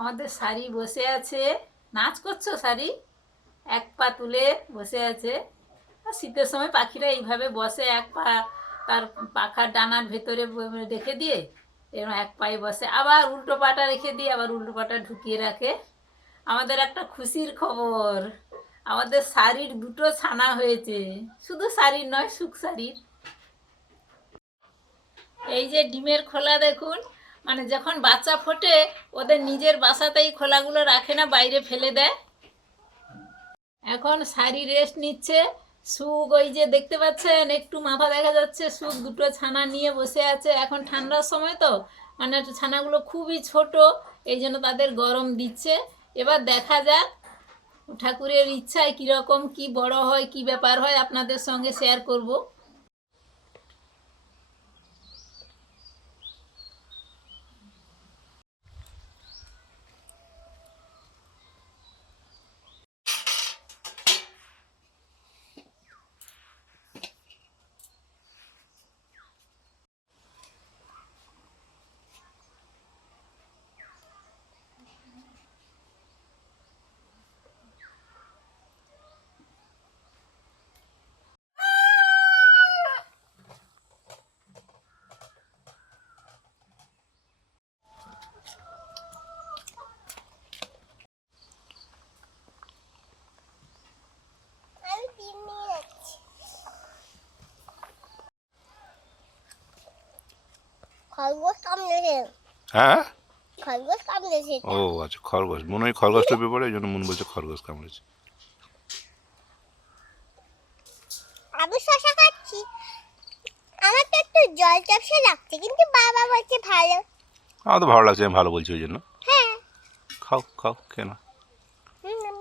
আমাদের শাড়ি বসে আছে, নাচ করছো শাড়ি, এক পা তুলে বসে আছে। আর শীতের সময় পাখিরা এইভাবে বসে, এক পা তার পাখার ডানার ভেতরে রেখে দিয়ে এরকম এক পায়ে বসে, আবার উল্টো পাটা রেখে দিয়ে আবার উল্টো পাটা ঢুকিয়ে রাখে। আমাদের একটা খুশির খবর, আমাদের শাড়ির দুটো ছানা হয়েছে, শুধু শাড়ির নয়, সুখ শাড়ির। এই যে ডিমের খোলা দেখুন, মানে যখন বাচ্চা ফোটে ওদের নিজের বাসাতেই খোলাগুলো রাখে না, বাইরে ফেলে দেয়। এখন শাড়ি রেস্ট নিচ্ছে। সুখ ওই যে দেখতে পাচ্ছেন, একটু মাথা দেখা যাচ্ছে, সুখ দুটো ছানা নিয়ে বসে আছে। এখন ঠান্ডার সময় তো, মানে ছানাগুলো খুবই ছোট, এই জন্য তাদের গরম দিচ্ছে। এবার দেখা যাক ঠাকুরের ইচ্ছায় কীরকম কি বড় হয়, কি ব্যাপার হয়, আপনাদের সঙ্গে শেয়ার করব। খরগোশ কামড়েছে। হ্যাঁ, খরগোশ কামড়েছে। ও আচ্ছা, খরগোশ মনে হয়, খরগোশটা ব্যাপারে এই জন্য মন বলছে খরগোশ কামড়েছে। আমি শশা খাচ্ছি। আমার তো একটু জল চপসে লাগছে, কিন্তু বাবা বলছে ভালো। আমার তো ভালো লাগছে, আমি ভালো বলছি ওই জন্য। হ্যাঁ। খাও খাও, কেন? হুম।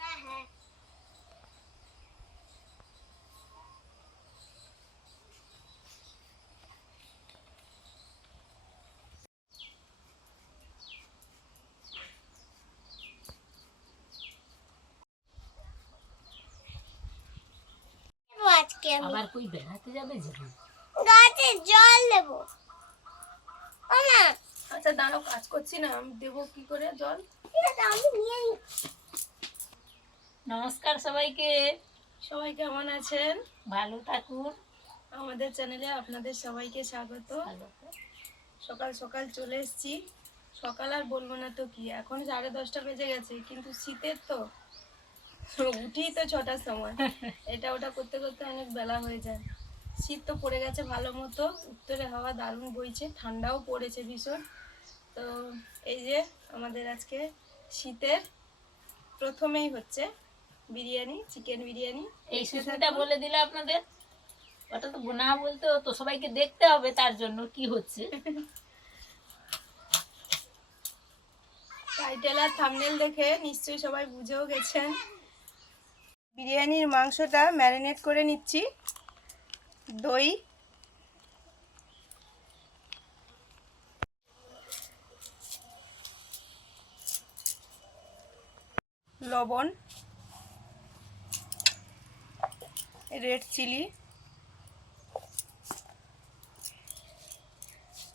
হ্যাঁ হ্যাঁ। আজকে আমি আবার কই বেড়াতে যাবে যেন? গাছে জল দেবো। না, আচ্ছা দাঁড়াও, কাজ করছি না, আমি দেবো কি করে জল? ঠিক আছে, আমি নিয়ে নিই। নমস্কার সবাইকে, সবাই কেমন আছেন? ভালো থাকুন। আমাদের চ্যানেলে আপনাদের সবাইকে স্বাগত। সকাল সকাল চলে এসেছি। সকাল আর বলবো না তো কি, এখন 10:30 বেজে গেছে, কিন্তু শীতের তো উঠি তো 6টার সময়। এটা ওটা করতে করতে অনেক বেলা হয়ে যায়। শীত তো পড়ে গেছে ভালো মতো, উত্তরে হাওয়া দারুণ বইছে, ঠান্ডাও পড়েছে ভীষণ। তো এই যে আমাদের আজকে শীতের প্রথমেই হচ্ছে বিরিয়ানি, চিকেন বিরিয়ানি। এই সুস্মিতা বলে দিলে আপনাদের, ওটা তো না বলতে তো সবাইকে দেখতে হবে, তার জন্য কি হচ্ছে। টাইটেল আর থাম্বনেল দেখে নিশ্চয়ই সবাই বুঝেও গেছেন। বিরিয়ানির মাংসটা ম্যারিনেট করে নিচ্ছি। দই, লবণ, রেড চিলি,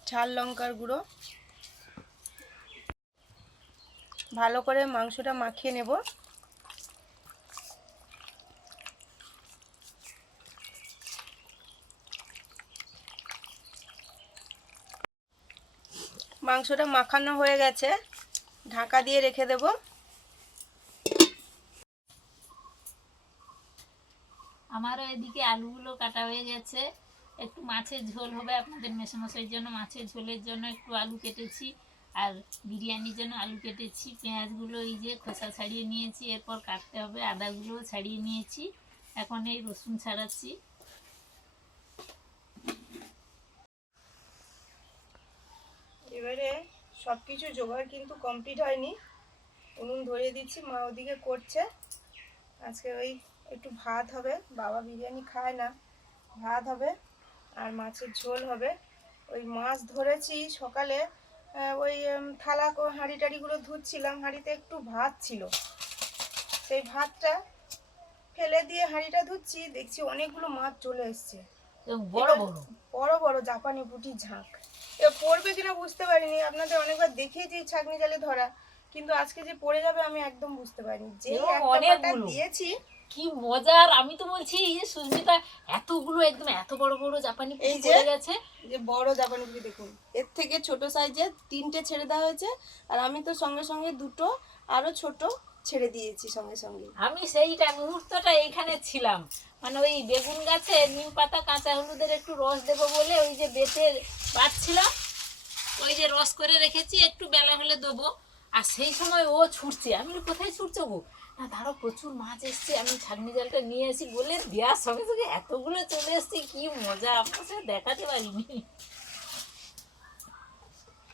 ঝাল লঙ্কার গুঁড়ো, ভালো করে মাংসটা মাখিয়ে নেব। মাংসটা মাখানো হয়ে গেছে, ঢাকা দিয়ে রেখে দেব। আমারও এদিকে আলুগুলো কাটা হয়ে গেছে, একটু মাছের ঝোল হবে আপনাদের মেশামশাইয়ের জন্য, মাছের ঝোলের জন্য একটু আলু কেটেছি, আর বিরিয়ানির জন্য আলু কেটেছি। পেঁয়াজগুলো এই যে খোসা ছাড়িয়ে নিয়েছি, এরপর কাটতে হবে। আদাগুলোও ছাড়িয়ে নিয়েছি, এখন এই রসুন ছাড়াচ্ছি। এবারে সব কিছু জোগাড় কিন্তু কমপ্লিট হয়নি, উনুন ধরিয়ে দিচ্ছি, মা ওদিকে করছে। আজকে ওই একটু ভাত হবে, বাবা বিরিয়ানি খায় না, ভাত হবে আর মাছের ঝোল হবে। ওই মাছ ধরেছি সকালে, ওই থালা হাঁড়ি টাড়িগুলো ধুচ্ছিলাম, হাঁড়িতে একটু ভাত ছিল, সেই ভাতটা ফেলে দিয়ে হাঁড়িটা ধুচ্ছি, দেখছি অনেকগুলো মাছ চলে এসছে, বড় বড় বড় বড় জাপানি পুঁটি ঝাঁক। এ পড়বে কিনা বুঝতে পারিনি, আপনাদের অনেকবার দেখিয়েছি ছাঁকনি জালে ধরা, কিন্তু আজকে যে পড়ে যাবে আমি একদম বুঝতে পারিনি। যে এরকম একটা পাতা অনেকগুলো। দিয়েছি, কি মজার! আমি তো বলছি সুস্মিতা এতগুলো একদম এত বড় বড় জাপানি এই পুঁটি যে পড়ে গেছে। যে বড় জাপানি পুঁটি দেখুন, এর থেকে ছোট সাইজের 3টে ছেড়ে দেওয়া হয়েছে, আর আমি তো সঙ্গে সঙ্গে 2টো আরো ছোট ছেড়ে দিয়েছি সঙ্গে সঙ্গে। আমি সেইটা মুহূর্তটা এইখানে ছিলাম, মানে ওই বেগুন গাছে নিম পাতা কাঁচা হলুদের একটু রস দেবো বলে ওই যে বেতে বাঁচছিলাম, ওই যে রস করে রেখেছি, একটু বেলা হলে দেবো। আর সেই সময় ও ছুটছে, আমি বলি, কোথায় ছুটছো গো? না ধরো প্রচুর মাছ এসছে, আমি ছাগনি জালটা নিয়ে আসি বলে দেওয়ার সঙ্গে সঙ্গে এতগুলো চলে এসছে। কি মজা, আপনার সাথে দেখাতে পারিনি।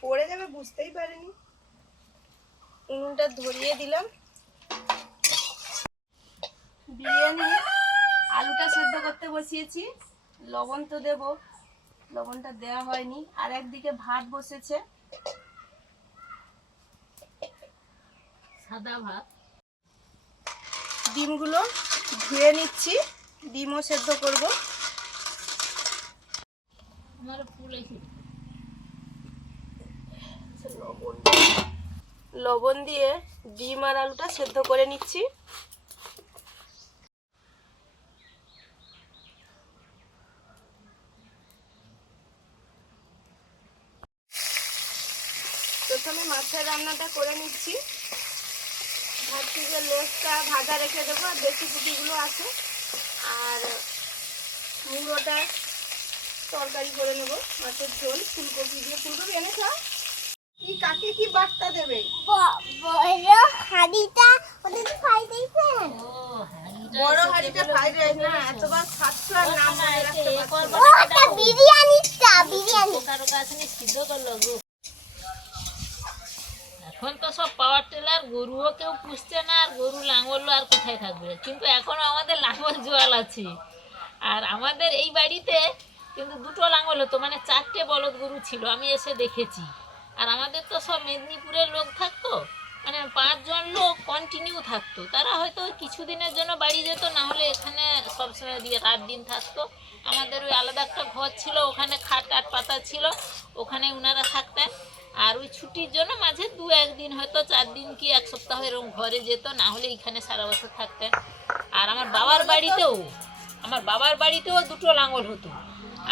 পড়ে যাবে বুঝতেই পারিনি। উনুনটা ধরিয়ে দিলাম। বিরিয়ানি আলুটা সেদ্ধ করতে বসিয়েছি, লবণ তো দেব, লবণটা দেওয়া হয়নি। আর একদিকে ভাত বসেছে, সাদা ভাত। ডিমগুলো ধুয়ে নিচ্ছি, ডিমও সেদ্ধ করব। আমার ফুল এসে লবণ দিয়ে ডিম আর আলুটা সেদ্ধ করে নিচ্ছি। প্রথমে মাছের রান্নাটা করে নিচ্ছি। ভাবছি যে লেজটা ভাজা রেখে দেবো, আর দেশি পুঁটিগুলো আছে, আর মুড়োটা তরকারি করে নেব, মাছের ঝোল ফুলকপি দিয়ে। ফুলকপি এনেছ? কি কাকে কি বার্তা দেবে? বড় হাঁড়িটা ওদের তো ফ্রাই দিয়েছেন। ও হাঁড়িটা বড় এসেছে হাঁড়িটা বলে ফ্রাইড রাইস না, বুঝতে এতবার খাচ্ছ আর নাম না, মনে রাখতে এ পারছো করবো না। না। ওটা বিরিয়ানিটা, বিরিয়ানি। কারো কাছে সিদ্ধ করলো গো। এখন তো সব পাওয়ার টেলার, গরুও কেউ পুষছে না, আর গরু লাঙলও আর কোথায় থাকবে। কিন্তু এখনো আমাদের লাঙল জোয়াল আছে। আর আমাদের এই বাড়িতে কিন্তু 2টো লাঙল হতো, মানে 4টে বলদ গরু ছিল, আমি এসে দেখেছি। আর আমাদের তো সব মেদিনীপুরের লোক থাকতো, মানে 5 জন লোক কন্টিনিউ থাকতো। তারা হয়তো কিছুদিনের জন্য বাড়ি যেত, না হলে এখানে সবসময় দিয়ে রাত দিন থাকতো। আমাদের ওই আলাদা একটা ঘর ছিল, ওখানে খাট টাট পাতা ছিল, ওখানে ওনারা থাকতেন। আর ওই ছুটির জন্য মাঝে 2-1 দিন, হয়তো 4 দিন কি 1 সপ্তাহ এরকম ঘরে যেত, না হলে এখানে সারা বছর থাকতেন। আর আমার বাবার বাড়িতেও 2টো লাঙল হতো।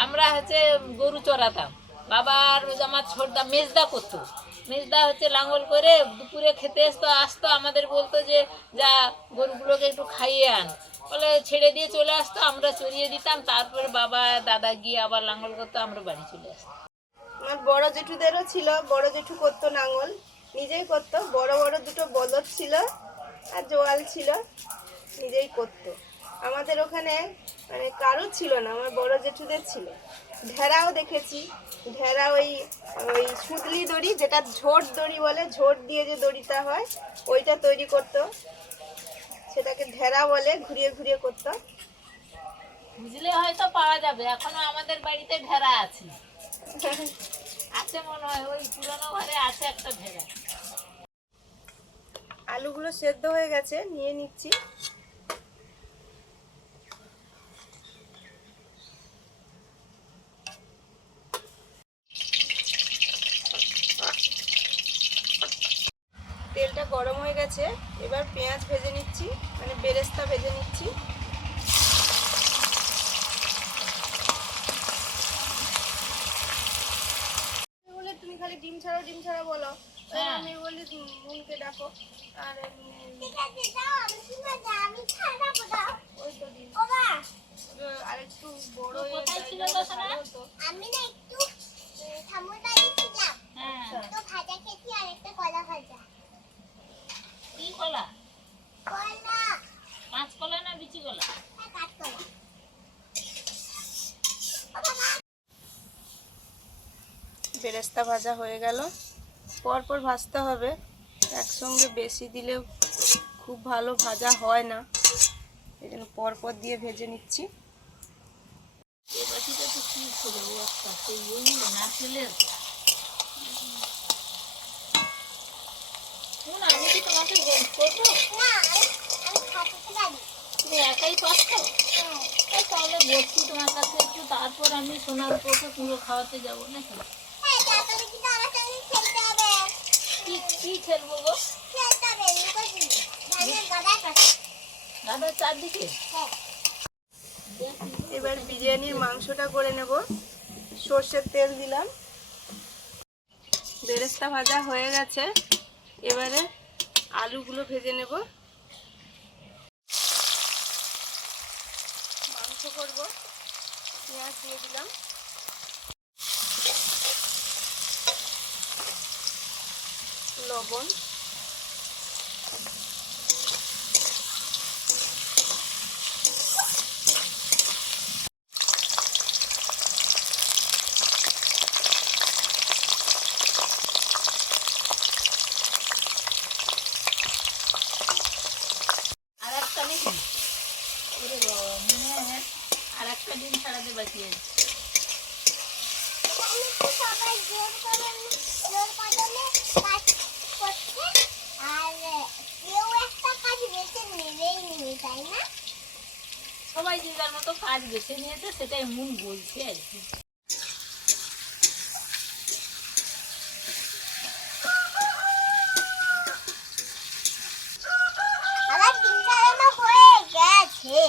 আমরা হচ্ছে গরু চড়াতাম, বাবার আমার ছোটদা মেজদা করতো। মেজদা হচ্ছে লাঙল করে দুপুরে খেতে আসতো, আমাদের বলতো যে যা গরুগুলোকে একটু খাইয়ে আন, বলে ছেড়ে দিয়ে চলে আসতো, আমরা চড়িয়ে দিতাম। তারপরে বাবা দাদা গিয়ে আবার লাঙল করতো, আমরা বাড়ি চলে আসতাম। আমার বড় জেঠুদেরও ছিল, বড় জেঠু করতো লাঙল, নিজেই করতো। বড় বড় 2টো বলদ ছিল আর জোয়াল ছিল, নিজেই করতো। আমাদের ওখানে মানে কারো ছিল না, আমার বড় জেঠুদের ছিল। ভেড়াও দেখেছি, ভেড়া ওই ওই সুতলি দড়ি, যেটা ঝোট দড়ি বলে, ঝোট দিয়ে যে দড়িটা হয় ওইটা তৈরি করতো, সেটাকে ভেড়া বলে, ঘুরিয়ে ঘুরিয়ে করতো। বুঝলে হয়তো পাওয়া যাবে, এখনো আমাদের বাড়িতে ভেড়া আছে, আছে মনে হয়, ওই পুরনো ঘরে আছে একটা ভেড়া। আলুগুলো সেদ্ধ হয়ে গেছে, নিয়ে নিচ্ছি। তেলটা গরম হয়ে গেছে, এবার পেঁয়াজ ভেজে নিচ্ছি, মানে বেরেস্তা ভেজে নিচ্ছি। বলে তুমি খালি ডিম ছাড়া বলো, তাই আমি বলি নুনকে ডাকো। আর ঠিক আছে, দাও, আমি শুনে যা, আমি ছাড়াবো, দাও। ওই তো ডিম ওবা, আর একটু বড় কোথায় ছিল তো সোনা? আমি না একটু ঠাম্মুর বাড়ি ছিলাম, হ্যাঁ, তো ভাজা খেয়েছি আর একটা কলা ভাজা। কি কলা? কলা, কাঁচ কলা না বিচি কলা? হ্যাঁ, কাঁচকলা। বেরেস্তা ভাজা হয়ে গেল, পরপর ভাজতে হবে, একসঙ্গে বেশি দিলেও খুব ভালো ভাজা হয় না, এই জন্য পরপর দিয়ে ভেজে নিচ্ছি। এই বাটিটা তো কি ছিল, ও একটা সেই নারকেলের। শোন, আমি কি তোমাকে হেল্প করবো? না, আমি খাতে পারি। তুমি একাই পারছো? তাহলে বসছি তোমার কাছে একটু, তারপর আমি সোনার উপরকে পুরো খাওয়াতে যাবো নাকি? হ্যাঁ, কি খেলবো গো? খেলতে হবে লুকোচুরি ধানের গাদার পাশে। দাদা চারদিকে হ্যাঁ এবার বিরিয়ানির মাংসটা করে নেব। সর্ষের তেল দিলাম, বেরেস্তা ভাজা হয়ে গেছে। এবারে আলুগুলো ভেজে নেব। মাংস করব, পেঁয়াজ দিয়ে দিলাম, লবণ, আর একটা নাকি? ওরে বাবা, মনে হয় আর একটা ডিম ছাড়াতে বাকি আছে। আমি তো সবাই জোর কদমে কাজ করছে আর কেউ একটা কাজ বেছে নেবেই নেবে তাই না? সবাই যে যার মতো কাজ বেছে নিয়েছে, সেটাই মন বলছে আর কি। আমার ডিমটা রান্না হয়ে গেছে।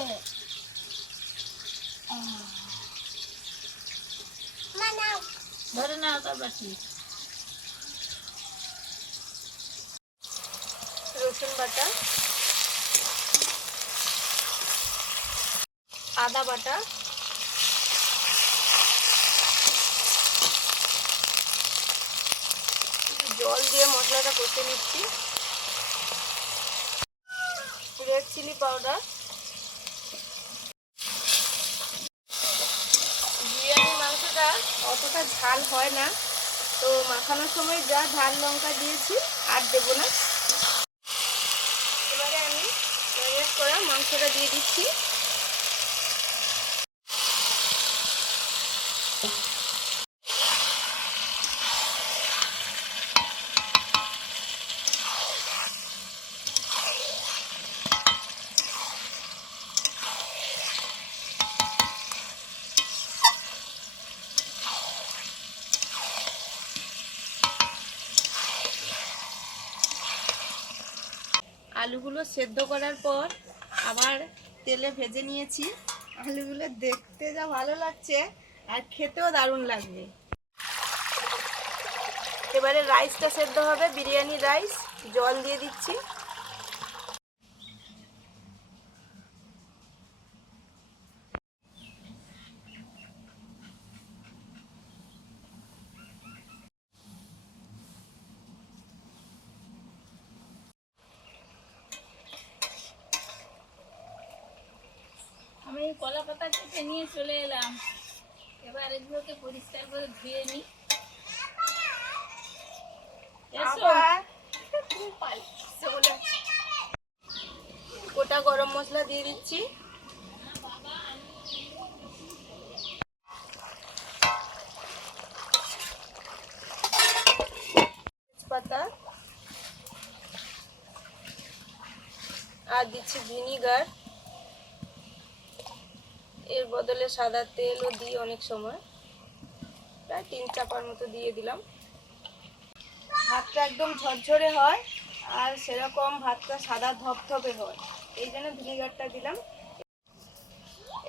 মা নাও। ধরে না তারপর কি? রসুন বাটা, আদা বাটা, একটু জল দিয়ে মশলাটা কষে নিচ্ছি। Red chilli powder. বিরিয়ানির মাংসটা অতটা ঝাল হয় না, তো মাখানোর সময় যা ঝাল লঙ্কা দিয়েছি আর দেবো না। এবারে আমি ম্যারিনেট করা মাংসটা দিয়ে দিচ্ছি। আলুগুলো সেদ্ধ করার পর আবার তেলে ভেজে নিয়েছি। আলুগুলো দেখতে যা ভালো লাগছে আর খেতেও দারুণ লাগবে। এবারে রাইসটা সেদ্ধ হবে, বিরিয়ানি রাইস। জল দিয়ে দিচ্ছি। আমি এই কলা পাতা কেটে নিয়ে চলে এলাম। এবার এগুলোকে পরিষ্কার করে ধুয়ে নিই। এসো। আবার গোটা গরম মশলা দিয়ে দিচ্ছি। তেজপাতা আর দিচ্ছি ভিনিগার। এর বদলে সাদা তেলও দিই অনেক সময়, প্রায় 3 চাপার মতো দিয়ে দিলাম। ভাতটা একদম ঝরঝরে হয় আর সেরকম ভাতটা সাদা ধপধপে হয়, এই জন্য ভিনিগারটা দিলাম।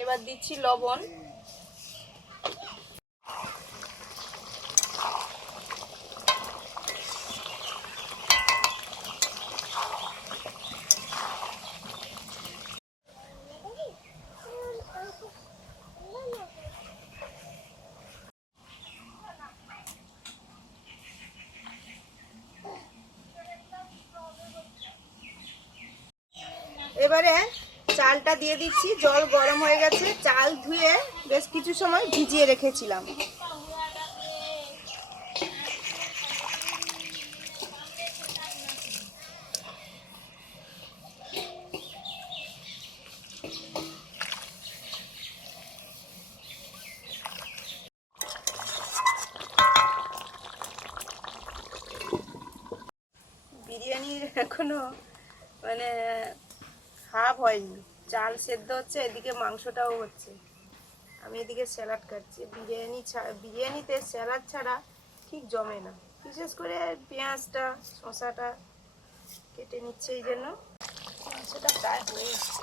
এবার দিচ্ছি লবণ। এবারে চালটা দিয়ে দিচ্ছি। জল গরম হয়ে গেছে, চাল ধুয়ে বেশ কিছু সময় ভিজিয়ে রেখেছিলাম। বিরিয়ানির এখনো মানে হাফ হয়নি, চাল সেদ্ধ হচ্ছে, এদিকে মাংসটাও হচ্ছে, আমি এদিকে স্যালাড কাটছি। বিরিয়ানিতে স্যালাড ছাড়া ঠিক জমে না। বিশেষ করে পেঁয়াজটা শসাটা কেটে নিচ্ছে, এই জন্য মাংসটা প্রায় হয়ে এসছে,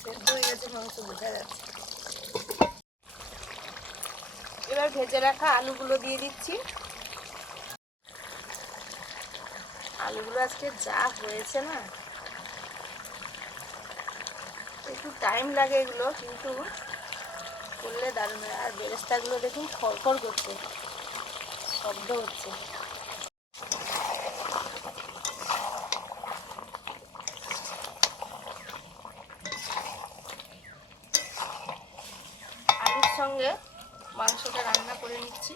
সেদ্ধ হয়ে গেছে মাংস, বোঝা যাচ্ছে। এবার ভেজে রাখা আলুগুলো দিয়ে দিচ্ছি। আলুগুলো আজকে যা হয়েছে না, একটু টাইম লাগে এগুলো, কিন্তু করলে দারুণ হয়। আর বেরেস্তাগুলো দেখুন খড়খড় করছে, শব্দ হচ্ছে। আলুর সঙ্গে মাংসটা রান্না করে নিচ্ছি।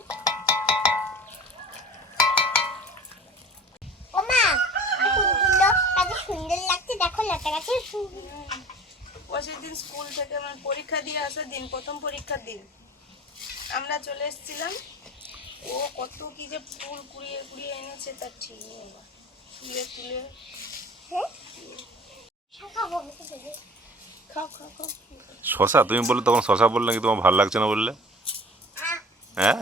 ওমা ফুলগুলো কত সুন্দর লাগছে, দেখো লতা গাছে ফুল। পরের দিন স্কুল থেকে আমার পরীক্ষা দিয়ে আসার দিন, প্রথম পরীক্ষার দিন আমরা চলে এসেছিলাম। ও কত কি যে ফুল কুড়িয়ে কুড়িয়ে এনেছে তার ঠিক নেই। তুলে তুলে খাবো, খাও খাও খাও। শশা তুমি বললে, তখন শশা বললে নাকি তোমার ভালো লাগছে না বললে? হ্যাঁ,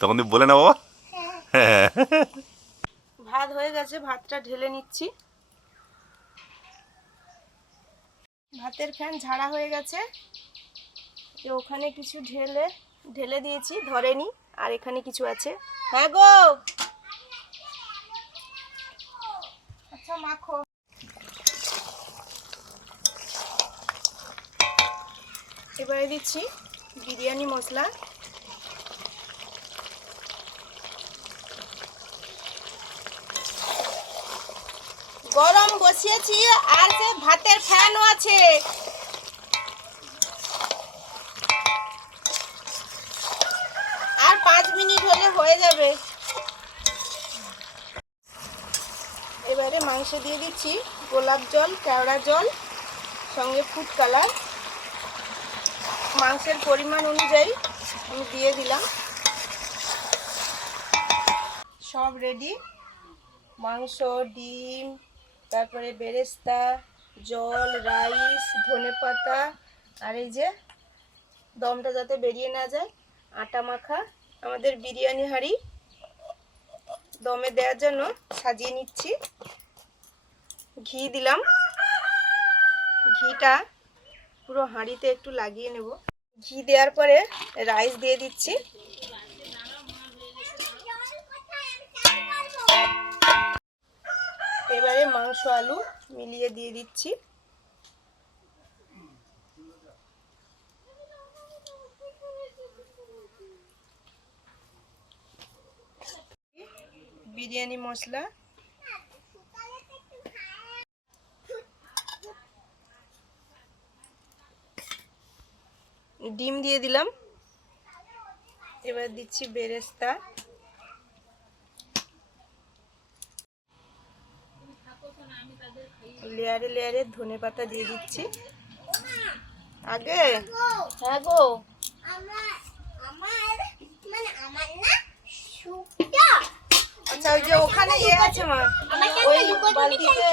তখন তুমি বলে না বাবা। হ্যাঁ, ভাত হয়ে গেছে, ভাতটা ঢেলে নিচ্ছি। ভাতের ফ্যান ঝাড়া হয়ে গেছে, ওখানে কিছু ঢেলে দিয়েছি, ধরেনি। আর এখানে কিছু আছে। হ্যাঁ গো, আচ্ছা মাখো। এবারে দিচ্ছি বিরিয়ানি মশলা। গরম বসিয়েছি, আর যে ভাতের ফ্যানও আছে। আর 5 মিনিট হলে হয়ে যাবে। এবারে মাংস দিয়ে দিচ্ছি গোলাপ জল, কেওড়া জল, সঙ্গে ফুড কালার। মাংসের পরিমাণ অনুযায়ী আমি দিয়ে দিলাম। সব রেডি, মাংস, ডিম, তারপরে বেরেস্তা, জল, রাইস, ধনেপাতা, আর এই যে দমটা যাতে বেরিয়ে না যায়, আটা মাখা আমাদের বিরিয়ানি হাঁড়ি দমে দেওয়ার জন্য সাজিয়ে নিচ্ছি। ঘি দিলাম, ঘিটা পুরো হাঁড়িতে একটু লাগিয়ে নেব। ঘি দেওয়ার পরে রাইস দিয়ে দিচ্ছি। এবারে মাংস আলু মিলিয়ে দিয়ে দিচ্ছি। বিরিয়ানি মশলা, ডিম দিয়ে দিলাম। এবার দিচ্ছি বেরেস্তা, লেয়ারে লেয়ারে ধনেপাতা দিয়ে দিচ্ছি। আগে হ্যাঁ গো, আচ্ছা ওই যে ওখানে ইয়ে আছে মা, ওই বালতিতে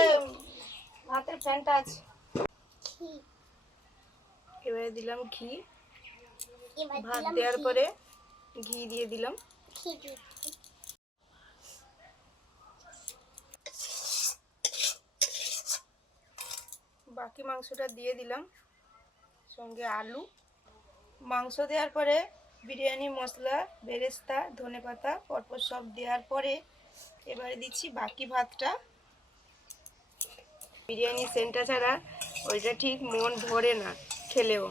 ভাতের ফ্যানটা আছে। এবারে দিলাম ঘি। ভাত দেওয়ার পরে ঘি দিয়ে দিলাম। বাকি মাংসটা দিয়ে দিলাম, সঙ্গে আলু। মাংস দেওয়ার পরে বিরিয়ানি মশলা, বেরেস্তা, ধনেপাতা পরপর সব দেওয়ার পরে এবারে দিচ্ছি বাকি ভাতটা। বিরিয়ানি সেন্টটা ছাড়া ওইটা ঠিক মন ভরে না খেলেও।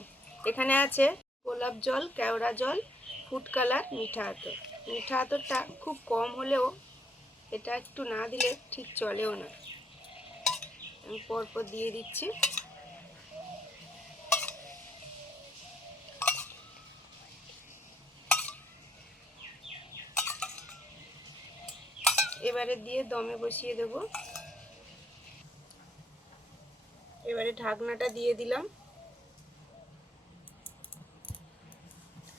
এখানে আছে গোলাপ জল, কেওড়া জল, ফুড কালার, মিঠা আতর। মিঠা আতরটা খুব কম হলেও এটা একটু না দিলে ঠিক চলেও না। আমি পরপর দিয়ে দিচ্ছি। এবারে দিয়ে দমে বসিয়ে দেব। এবারে ঢাকনাটা দিয়ে দিলাম।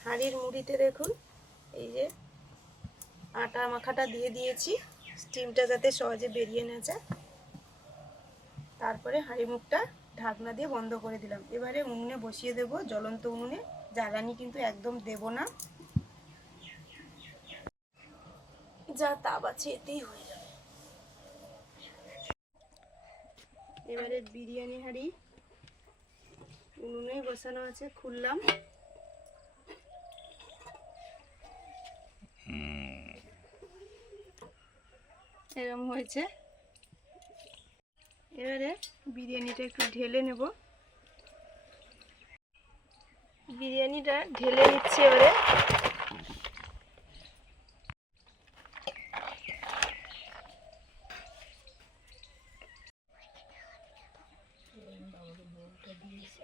হাঁড়ির মুড়িতে দেখুন এই যে আটা মাখাটা দিয়ে দিয়েছি, স্টিমটা যাতে সহজে বেরিয়ে না যায়। তারপরে হাঁড়ি মুখটা ঢাকনা দিয়ে বন্ধ করে দিলাম। এবারে উনুনে বসিয়ে দেব, জ্বলন্ত উনুনে। জ্বালানি কিন্তু একদম দেব না। যা তাপ আছে এতেই হয়ে যাবে। এবারে বিরিয়ানি হাঁড়ি উনুনে বসানো আছে, খুললাম। এরকম হয়েছে। এবারে বিরিয়ানিটা একটু ঢেলে নেব। বিরিয়ানিটা ঢেলে নিচ্ছি এবারে।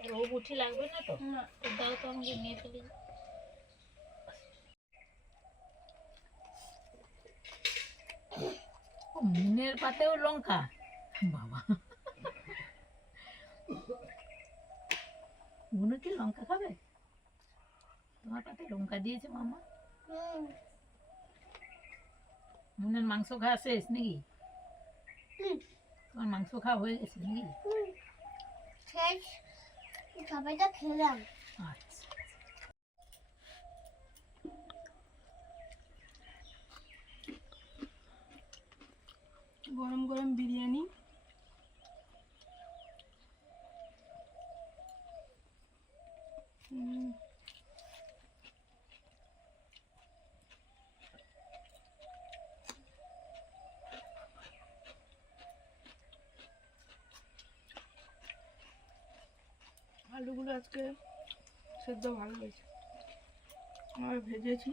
আর ও বুটি লাগবে না তো? তো দাও তো, আমাকে নিয়ে ফেলি। মুনের পাতেও লঙ্কা, বাবা। মুনু কি লঙ্কা খাবে? তোমার পাতে লঙ্কা দিয়েছে মামা? মুনের মাংস খাওয়া শেষ নাকি? তোমার মাংস খাওয়া হয়ে গেছে নাকি? শেষ, সবাইটা খেলাম। আচ্ছা। গরম গরম বিরিয়ানি। আলুগুলো আজকে সেদ্ধ ভালো হয়েছে, আর ভেজেছি।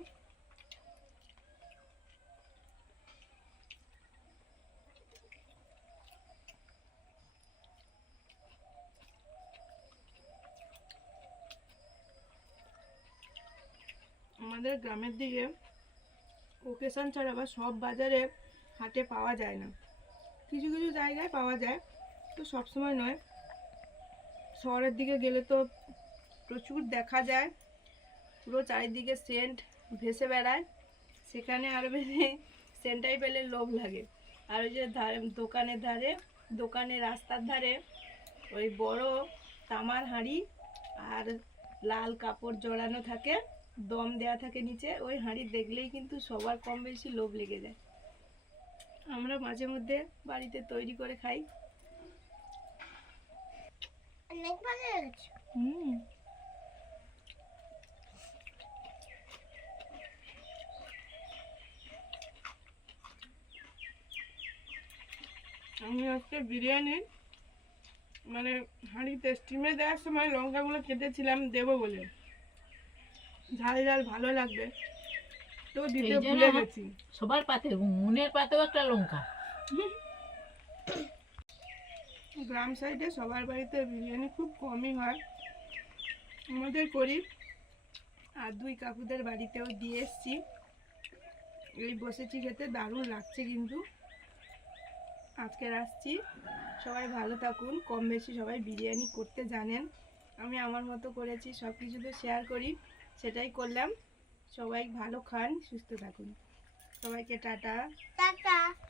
আমাদের গ্রামের দিকে ওকেশন ছাড়া বা সব বাজারে হাটে পাওয়া যায় না, কিছু কিছু জায়গায় পাওয়া যায়, তো সবসময় নয়। শহরের দিকে গেলে তো প্রচুর দেখা যায়, পুরো চারিদিকে সেন্ট ভেসে বেড়ায়, সেখানে আরও বেশি সেন্টটাই পেলে লোভ লাগে। আর ওই যে দোকানের ধারে, দোকানের রাস্তার ধারে ওই বড় তামার হাঁড়ি আর লাল কাপড় জড়ানো থাকে, দম দেয়া থাকে নিচে, ওই হাঁড়ি দেখলেই কিন্তু সবার কম বেশি লোভ লেগে যায়। আমরা মাঝে মধ্যে বাড়িতে তৈরি করে খাই। অনেক ভালো লেগেছে। আমি আজকে বিরিয়ানি মানে হাঁড়িতে স্টিমে দেওয়ার সময় লঙ্কাগুলো কেটেছিলাম দেবো বলে, ঝাল ঝাল ভালো লাগবে তো দিতে এই জন্য ভুলে গেছি। সবার পাতে, মুনের পাতেও একটা লঙ্কা। গ্রাম সাইডে সবার বাড়িতে বিরিয়ানি খুব কমই হয়, আমাদের করি। আর দুই কাকুদের বাড়িতেও দিয়ে এসছি, এই বসেছি খেতে, দারুণ লাগছে কিন্তু। আজকে আসছি, সবাই ভালো থাকুন, কম বেশি সবাই বিরিয়ানি করতে জানেন, আমি আমার মতো করেছি, সব কিছু তো শেয়ার করি, সেটাই করলাম। সবাই ভালো খান, সুস্থ থাকুন, সবাইকে টাটা। টাটা।